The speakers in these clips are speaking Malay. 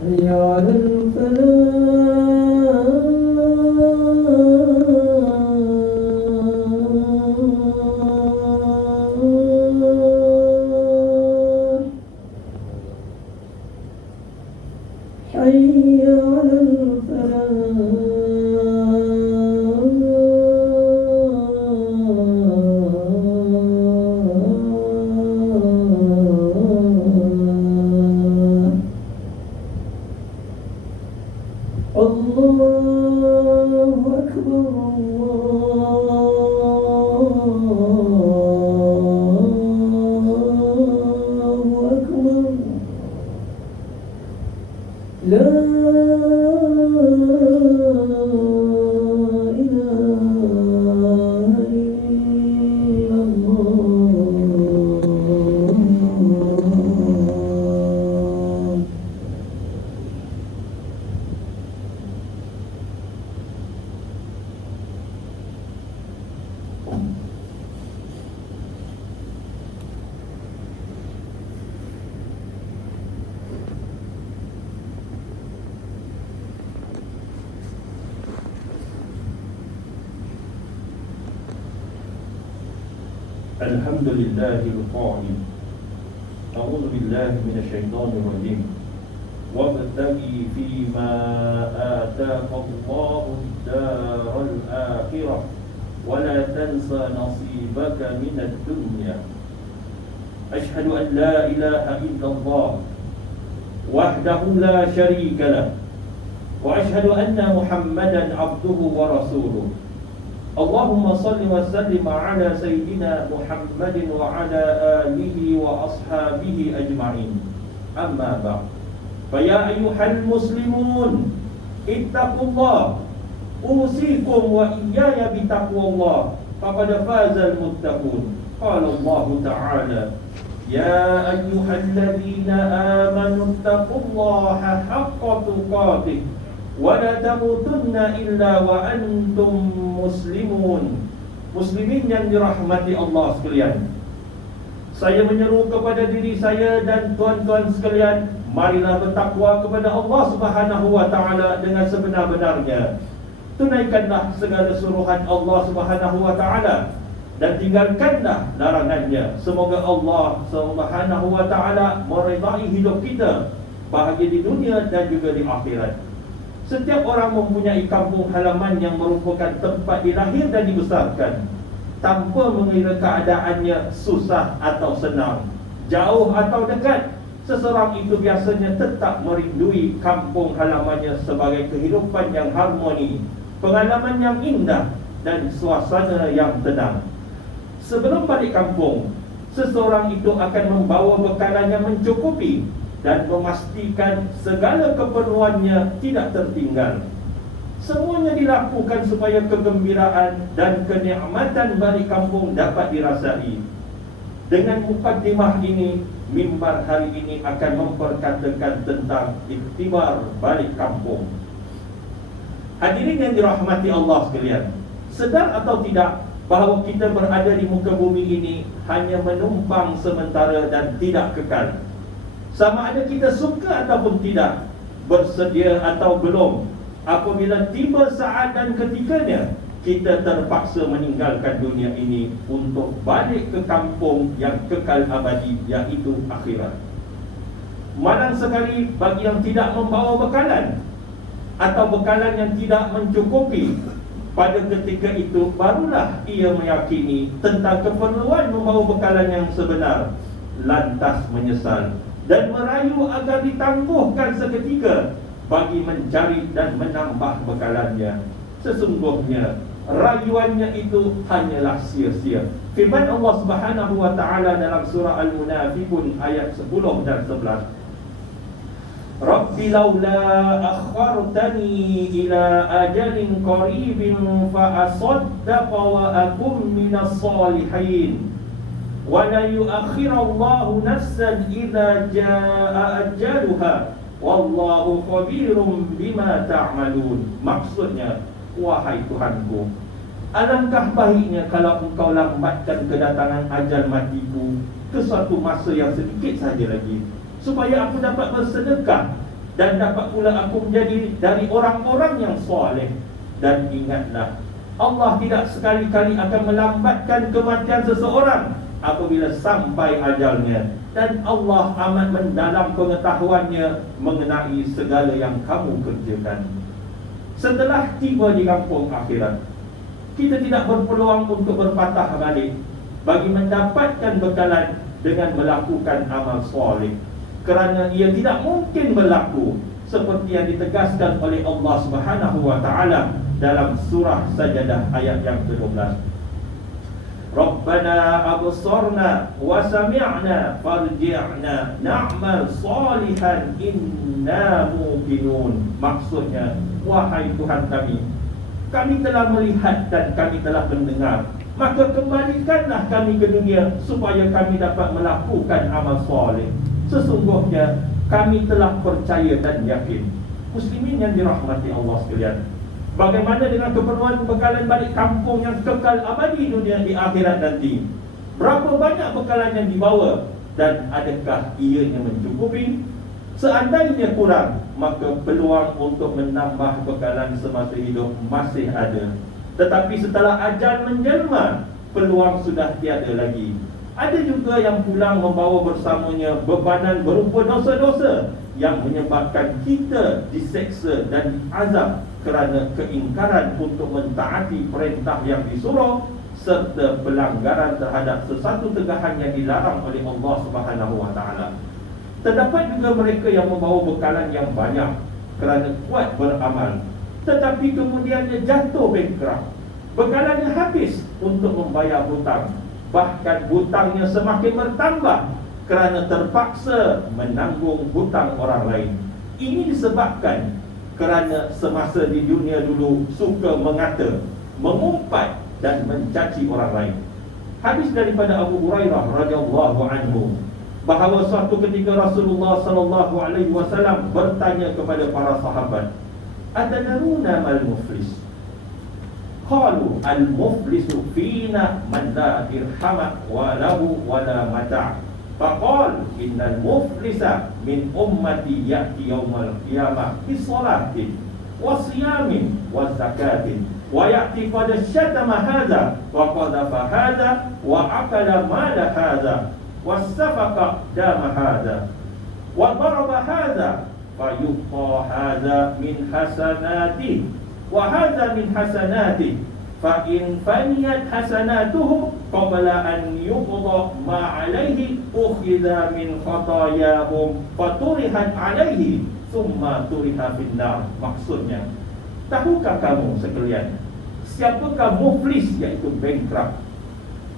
حي على الفلاح حي على الفلاح الله أكبر الله أكبر لا إله إلا الله. الحمد لله القائل أعوذ بالله من الشيطان الرجيم وابتغي فيما آتاك الله الدار الآخرة ولا تنس نصيبك من الدنيا أشهد أن لا إله إلا الله وحده لا شريك له وأشهد أن محمدا عبده ورسوله اللهم صل وسلم على سيدنا محمد وعلى آله وأصحابه أجمعين أما بعد فيا أيها المسلمون اتقوا الله أوصيكم وإياي بتقوى الله فقد فاز المتقون قال الله تعالى يا أيها الذين آمنوا اتقوا الله حق تقاته ولا تموتن إلا وأنتم muslimun. Muslimin yang dirahmati Allah sekalian, saya menyeru kepada diri saya dan tuan-tuan sekalian, marilah bertakwa kepada Allah Subhanahu wa taala dengan sebenar-benarnya. Tunaikanlah segala suruhan Allah Subhanahu wa taala dan tinggalkanlah larangannya. Semoga Allah Subhanahu wa taala meridai hidup kita, bahagia di dunia dan juga di akhirat. Setiap orang mempunyai kampung halaman yang merupakan tempat dilahir dan dibesarkan, tanpa mengira keadaannya susah atau senang, jauh atau dekat. Seseorang itu biasanya tetap merindui kampung halamannya sebagai kehidupan yang harmoni, pengalaman yang indah dan suasana yang tenang. Sebelum balik kampung, seseorang itu akan membawa bekalan yang mencukupi dan memastikan segala keperluannya tidak tertinggal. Semuanya dilakukan supaya kegembiraan dan kenikmatan balik kampung dapat dirasai. Dengan mukaddimah ini, mimbar hari ini akan memperkatakan tentang iktibar balik kampung. Hadirin yang dirahmati Allah sekalian, sedar atau tidak bahawa kita berada di muka bumi ini hanya menumpang sementara dan tidak kekal. Sama ada kita suka ataupun tidak, bersedia atau belum, apabila tiba saat dan ketikanya, kita terpaksa meninggalkan dunia ini untuk balik ke kampung yang kekal abadi, iaitu akhirat. Malang sekali bagi yang tidak membawa bekalan atau bekalan yang tidak mencukupi. Pada ketika itu barulah ia meyakini tentang keperluan membawa bekalan yang sebenar, lantas menyesal dan merayu agar ditangguhkan seketika bagi mencari dan menambah bekalannya. Sesungguhnya rayuannya itu hanyalah sia-sia. Firman Allah Subhanahu wa taala dalam surah Al-Munafiqun ayat 10 dan 11. Rabbi laula akhartani ila ajalin qaribin fa asaddaqa wa akum minas salihin wa la yu'akhirallahu nafsan idza jaa ajaluha wallahu khabirum bima ta'malun. Maksudnya, wahai Tuhanku, alangkah baiknya kalau engkau lambatkan kedatangan ajal matiku ke suatu masa yang sedikit saja lagi, supaya aku dapat bersedekah dan dapat pula aku menjadi dari orang-orang yang soleh. Dan ingatlah, Allah tidak sekali-kali akan melambatkan kematian seseorang apabila sampai ajalnya, dan Allah amat mendalam pengetahuannya mengenai segala yang kamu kerjakan. Setelah tiba di kampung akhirat, kita tidak berpeluang untuk berpatah balik bagi mendapatkan bekalan dengan melakukan amal soleh, kerana ia tidak mungkin berlaku seperti yang ditegaskan oleh Allah Subhanahu wa taala dalam surah Sajadah ayat yang ke-12. Rabbana absarna wa sami'na farji'na na'mal salihan inna muqinun. Maksudnya, wahai Tuhan kami telah melihat dan kami telah mendengar, maka kembalikanlah kami ke dunia supaya kami dapat melakukan amal soleh. Sesungguhnya kami telah percaya dan yakin. Muslimin yang dirahmati Allah sekalian, bagaimana dengan keperluan bekalan balik kampung yang kekal abadi dunia di akhirat nanti? Berapa banyak bekalan yang dibawa, dan adakah ianya mencukupi? Seandainya kurang, maka peluang untuk menambah bekalan semasa hidup masih ada. Tetapi setelah ajal menjelma, peluang sudah tiada lagi. Ada juga yang pulang membawa bersamanya bebanan berupa dosa-dosa yang menyebabkan kita diseksa dan diazab kerana keingkaran untuk mentaati perintah yang disuruh, serta pelanggaran terhadap sesuatu tegahan yang dilarang oleh Allah Subhanahu wa taala. Terdapat juga mereka yang membawa bekalan yang banyak kerana kuat beramal, tetapi kemudiannya jatuh bankrupt. Bekalannya habis untuk membayar hutang, bahkan hutangnya semakin bertambah kerana terpaksa menanggung hutang orang lain. Ini disebabkan kerana semasa di dunia dulu suka mengata, mengumpat dan mencaci orang lain. Hadis daripada Abu Hurairah radhiyallahu anhu bahawa suatu ketika Rasulullah sallallahu alaihi wasallam bertanya kepada para sahabat, "Atadaruna mal muflis?" Qalu al-muflisu fina man la dirhama wa lahu wa la mata'. Faqal innal muflisa min ummati ya'ti yawmal qiyamah bi salatin wa siyamin wa zakatin wa ya'ti qad syatama hadza wa qadhafa hadza wa akala mala hadza wasafaqa dama hadza wa daraba hadza fa yuqa hadza min hasanati wa hadza min hasanati fa in faniyat hasanatuhu qabla an yuqda ma alayhi ukhidha min khatayahum faturihat alayhi thumma turiha finnar. Maksudnya, tahukah kamu sekalian siapakah muflis, iaitu bankrupt?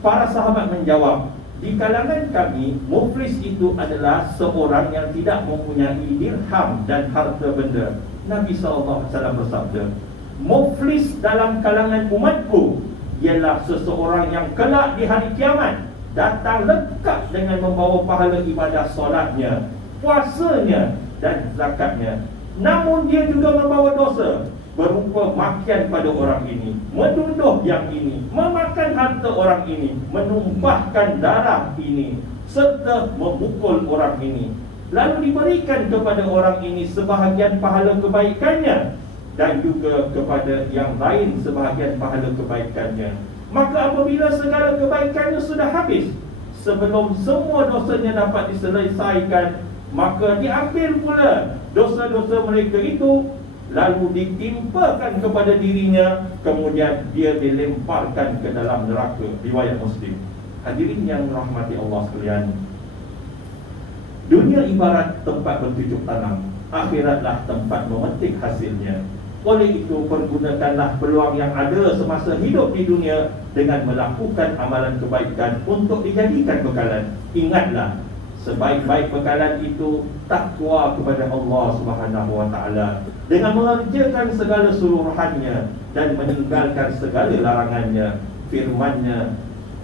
Para sahabat menjawab, di kalangan kami, muflis itu adalah seorang yang tidak mempunyai dirham dan harta benda. Nabi SAW bersabda, muflis dalam kalangan umatku ialah seseorang yang kelak di hari kiamat datang lengkap dengan membawa pahala ibadah solatnya, puasanya dan zakatnya, namun dia juga membawa dosa berupa makian pada orang ini, menuduh yang ini, memakan harta orang ini, menumpahkan darah ini, serta memukul orang ini. Lalu diberikan kepada orang ini sebahagian pahala kebaikannya, dan juga kepada yang lain sebahagian pahala kebaikannya. Maka apabila segala kebaikannya sudah habis, sebelum semua dosanya dapat diselesaikan, maka diambil pula dosa-dosa mereka itu, lalu ditimpakan kepada dirinya, kemudian dia dilemparkan ke dalam neraka. Riwayat Muslim. Hadirin yang rahmati Allah sekalian, dunia ibarat tempat bertujuk tanam, akhiratlah tempat memetik hasilnya. Oleh itu, pergunakanlah peluang yang ada semasa hidup di dunia dengan melakukan amalan kebaikan untuk dijadikan bekalan. Ingatlah, sebaik-baik bekalan itu takwa kepada Allah Subhanahu wa taala dengan mengerjakan segala suruhannya dan meninggalkan segala larangannya. Firman-Nya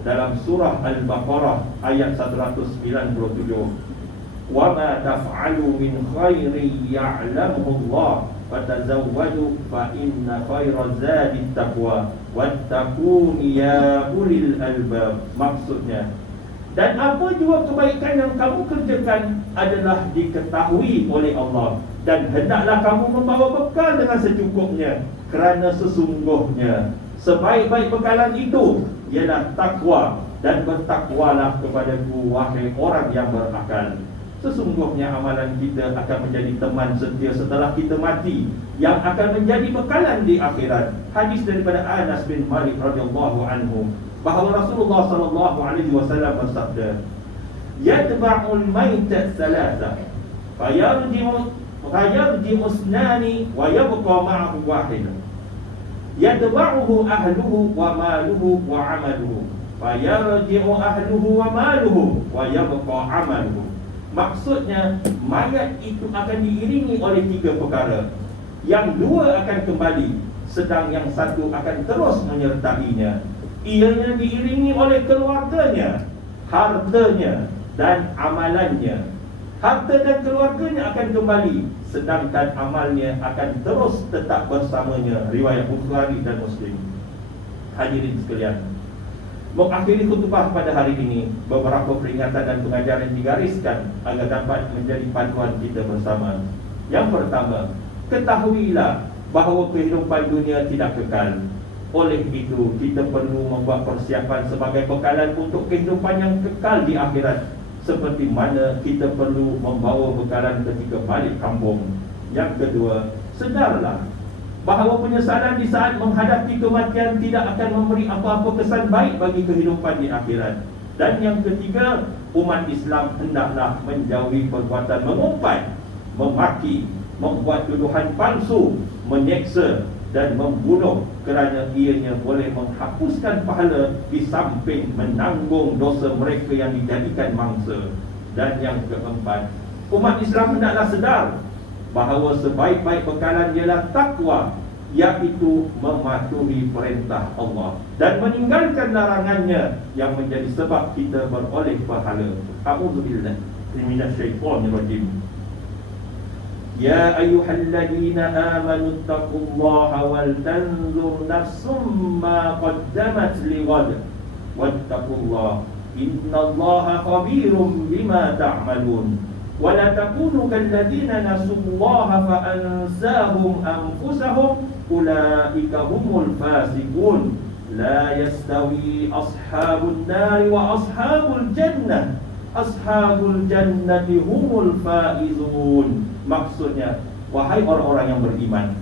dalam surah Al-Baqarah ayat 197, "Wa ma taf'alu min khairin ya'lamuhu Allah fatazawwadu fa inna khairaz zadi taqwa wattaqun ya ulil albab." Maksudnya, dan apa jua kebaikan yang kamu kerjakan, adalah diketahui oleh Allah, dan hendaklah kamu membawa bekal dengan secukupnya, kerana sesungguhnya sebaik-baik bekalan itu ialah takwa, dan bertakwalah kepadaku wahai orang yang berakal. Sesungguhnya amalan kita akan menjadi teman setia setelah kita mati, yang akan menjadi bekalan di akhirat. Hadis daripada Anas bin Malik radhiyallahu anhu, bahawa Rasulullah sallallahu alaihi wasallam bersabda, yatba'ul maita thalatha fayarji'u isnani wa yabqa ma'ahu wahid, yatba'uhu ahluhu wa maluhu wa 'amaluhu, fayarji'u ahluhu wa maluhu wa yabqa 'amaluhu. Maksudnya, mayat itu akan diiringi oleh 3 perkara. Yang 2 akan kembali, sedang yang 1 akan terus menyertainya. Ianya diiringi oleh keluarganya, hartanya dan amalannya. Harta dan keluarganya akan kembali, sedangkan amalnya akan terus tetap bersamanya. Riwayat Bukhari dan Muslim. Hadirin sekalian, mengakhiri khutbah pada hari ini, beberapa peringatan dan pengajaran digariskan agar dapat menjadi panduan kita bersama. Yang pertama, ketahuilah bahawa kehidupan dunia tidak kekal. Oleh itu, kita perlu membuat persiapan sebagai bekalan untuk kehidupan yang kekal di akhirat, seperti mana kita perlu membawa bekalan ketika balik kampung. Yang kedua, sedarlah bahawa penyesalan di saat menghadapi kematian tidak akan memberi apa-apa kesan baik bagi kehidupan di akhirat. Dan yang ketiga, umat Islam hendaklah menjauhi perbuatan mengumpat, memaki, membuat tuduhan palsu, menyeksa dan membunuh, kerana ianya boleh menghapuskan pahala di samping menanggung dosa mereka yang dijadikan mangsa. Dan yang keempat, umat Islam hendaklah sedar bahawa sebaik-baik bekalan ialah takwa, iaitu mematuhi perintah Allah dan meninggalkan larangannya yang menjadi sebab kita beroleh pahala. A'udzubillah minasyaitonir rajim. Ya ayyuhalladzina amanu taqullaha wal tanzur nafsum ma qaddamat lighad wattaqullaha innallaha khabirum bima ta'malun. ولا تكونوا كالذين نسوا الله فأنساهم أنفسهم أولئك هم الفاسقون لا يستوي أصحاب النار وأصحاب الجنة أصحاب الجنة هم الفائزون. Maksudnya, wahai orang-orang yang beriman,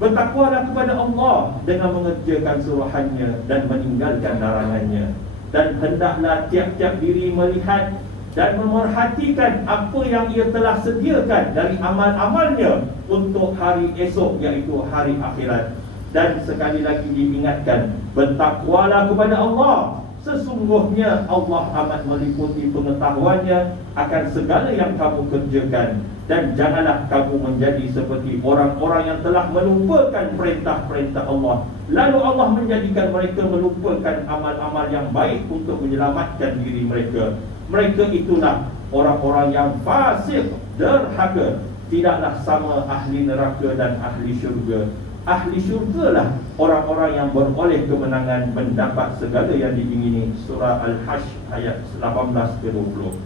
bertakwalah kepada Allah dengan mengerjakan suruhannya dan meninggalkan larangannya, dan hendaklah tiap-tiap diri melihat dan memerhatikan apa yang ia telah sediakan dari amal-amalnya untuk hari esok, iaitu hari akhirat. Dan sekali lagi diingatkan, bertakwalah kepada Allah. Sesungguhnya Allah amat meliputi pengetahuannya akan segala yang kamu kerjakan. Dan janganlah kamu menjadi seperti orang-orang yang telah melupakan perintah-perintah Allah, lalu Allah menjadikan mereka melupakan amal-amal yang baik untuk menyelamatkan diri mereka. Mereka itulah orang-orang yang fasik, derhaka. Tidaklah sama ahli neraka dan ahli syurga. Ahli syurgalah orang-orang yang beroleh kemenangan, mendapat segala yang diingini. Surah Al-Hajj ayat 18-20.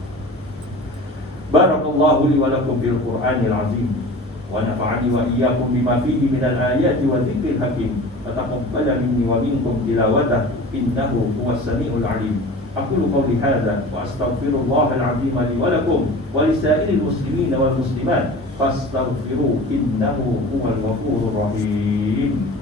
Barakallahu li wa lakum bil Qur'anil azim, wa nafa'ani wa iyyakum bima fihi minal ayati wa dzikril hakim. Fataqabbala minni wa minkum tilawatahu innahu huwas samiul alim. أقول قولي هذا وأستغفر الله العظيم لي ولكم ولسائر المسلمين والمسلمات فاستغفروه إنه هو الغفور الرحيم.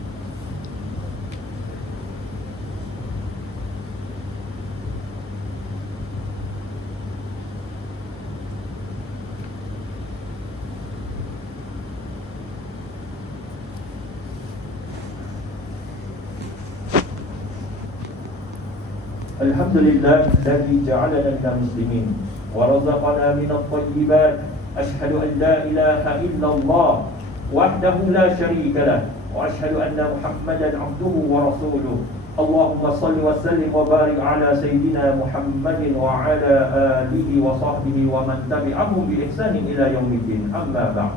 Alhamdulillah alladzi ja'alana minal muslimin wa razaqana minat thayyibat. Ashhadu an la ilaha illallah wahdahu la syarika lah, wa ashhadu anna Muhammadan 'abduhu wa rasuluh. Allahumma salli wa sallim wa barik ala sayyidina Muhammadin wa ala alihi wa sahbihi wa man tabi'ahum bi ihsanin ila yaumiddin. Amma ba'd.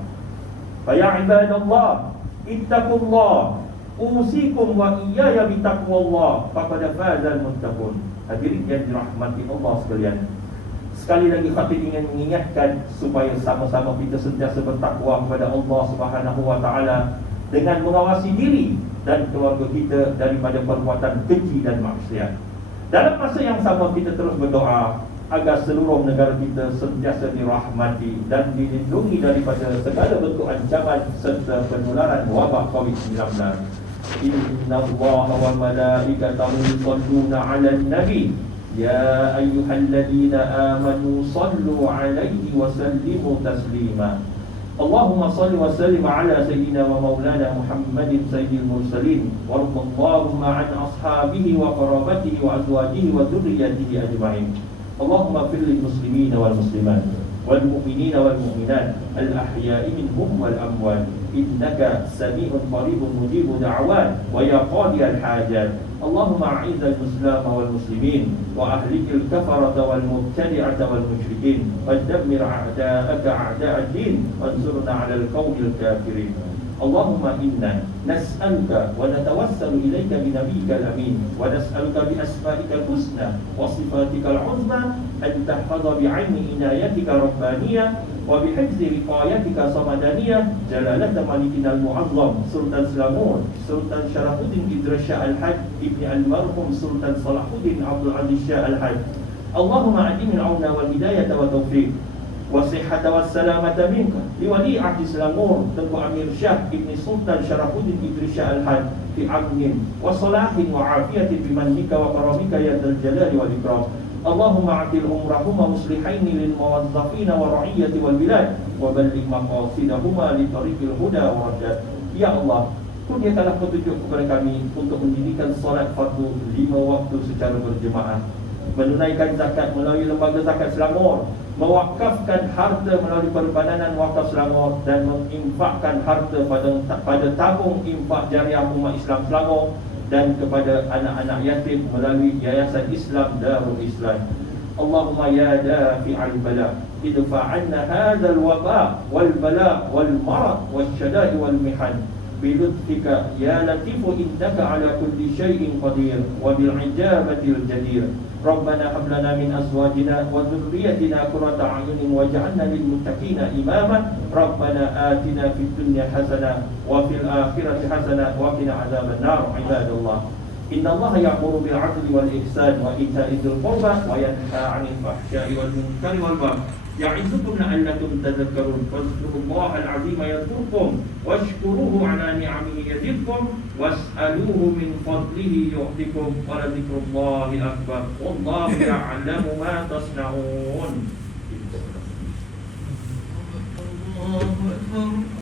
Fa ya ibadallah, ittaqullah, usikum wa iyaya bitaqwallah, faqad fazal muttaqun. Hadirin yang dirahmati Allah sekalian, Sekali lagi khatib ingin mengingatkan supaya sama-sama kita sentiasa bertakwa kepada Allah Subhanahu wa taala dengan mengawasi diri dan keluarga kita daripada perbuatan keji dan maksiat. Dalam masa yang sama kita terus berdoa agar seluruh negara kita sentiasa dirahmati dan dilindungi daripada segala bentuk ancaman serta penularan wabak COVID-19. Inna Allaha wa malaikatahu yusalluna 'alan nabi ya ayyuhalladzina amanu sallu 'alaihi wa sallimu taslima. Allahumma salli wa sallim ala sayyidina wa maulana Muhammadin sayyidil mursalin warḍallahumma 'an ashabihi wa qarabatihi wa azwajihi wa dzurriyyatihi ajma'in. Allahumma fir lil muslimina wal muslimat wal mu'minina wal mu'minat al ahya'i minhum wal amwat innaka sami'un qaribun mujibud da'awat wa ya qadiyal hajat. Allahumma a'izzal Islam wal muslimin wa ahlikil kafarata wal mubtadi'ata wal musyrikin wa dammir a'da'aka a'da'ad din wansurna 'alal qawmil kafirin. Allahumma inna nas'aluka wa natawassalu ilaika bi nabiyyikal amin wa nas'aluka bi asma'ikal husna wa sifatikal 'uzma an tahfaza bi 'aini inayatika rabbaniyah wa bi hifzi riqayatika samadaniyah jalalata malikinal mu'azzam Sultan Selangor Sultan Syarafuddin Idris Shah Al-Haj ibni al-marhum Sultan Salahuddin Abdul Aziz Shah Al-Haj. Allahumma adimil 'auna wal hidayata wa taufiq wasihhata wassalamata minka liwali ahdi Selangor Tengku Amir Shah ibni Sultan Syarafuddin Idris Shah Al-Haj fi amnin wa salahin wa afiyatin bimannika wa karamika ya dzal jalali wal ikram. Allahumma atil umrahuma muslihaini lil muwazzafina wa ra'iyyati wal bilad wa balligh maqasidahuma li tariqil huda wa rasyad. Ya Allah, kurniakanlah petunjuk kepada kami untuk mendirikan solat fardu 5 waktu secara berjemaah, menunaikan zakat melalui lembaga zakat Selangor, mewakafkan harta melalui Perbadanan Wakaf Selangor dan menginfakkan harta pada tabung infak jariah umat Islam Selangor dan kepada anak-anak yatim melalui Yayasan Islam Darul Islam. Allahumma ya dafi'al bala idfa' 'anna hadzal waba wal bala wal marad wasyada'i wal mihan bilutfika ya latifu innaka ala kulli syai'in qadir wa bil ijabatil jadir. Rabbana hab lana min azwajina wa dhurriyyatina qurrata a'yunin waj'alna lil muttaqina imama. Rabbana atina fid dunya hasanah wa fil akhirati hasanah wa qina adzaban nar. Ibadallah, innallaha ya'muru bil 'adli wal ihsan wa ita'i dzil qurba wa yanha 'anil fahsya'i wal munkari wal baghi ya'izukum la'allakum tadhakkarun. Fadhkurullaha al-'azima yadhkurkum washkuruhu 'ala ni'amihi yazidkum was'aluhu min fadlihi yu'tikum wa la dzikrullahi akbar wallahu ya'lamu ma tasna'un. Allahu akbar.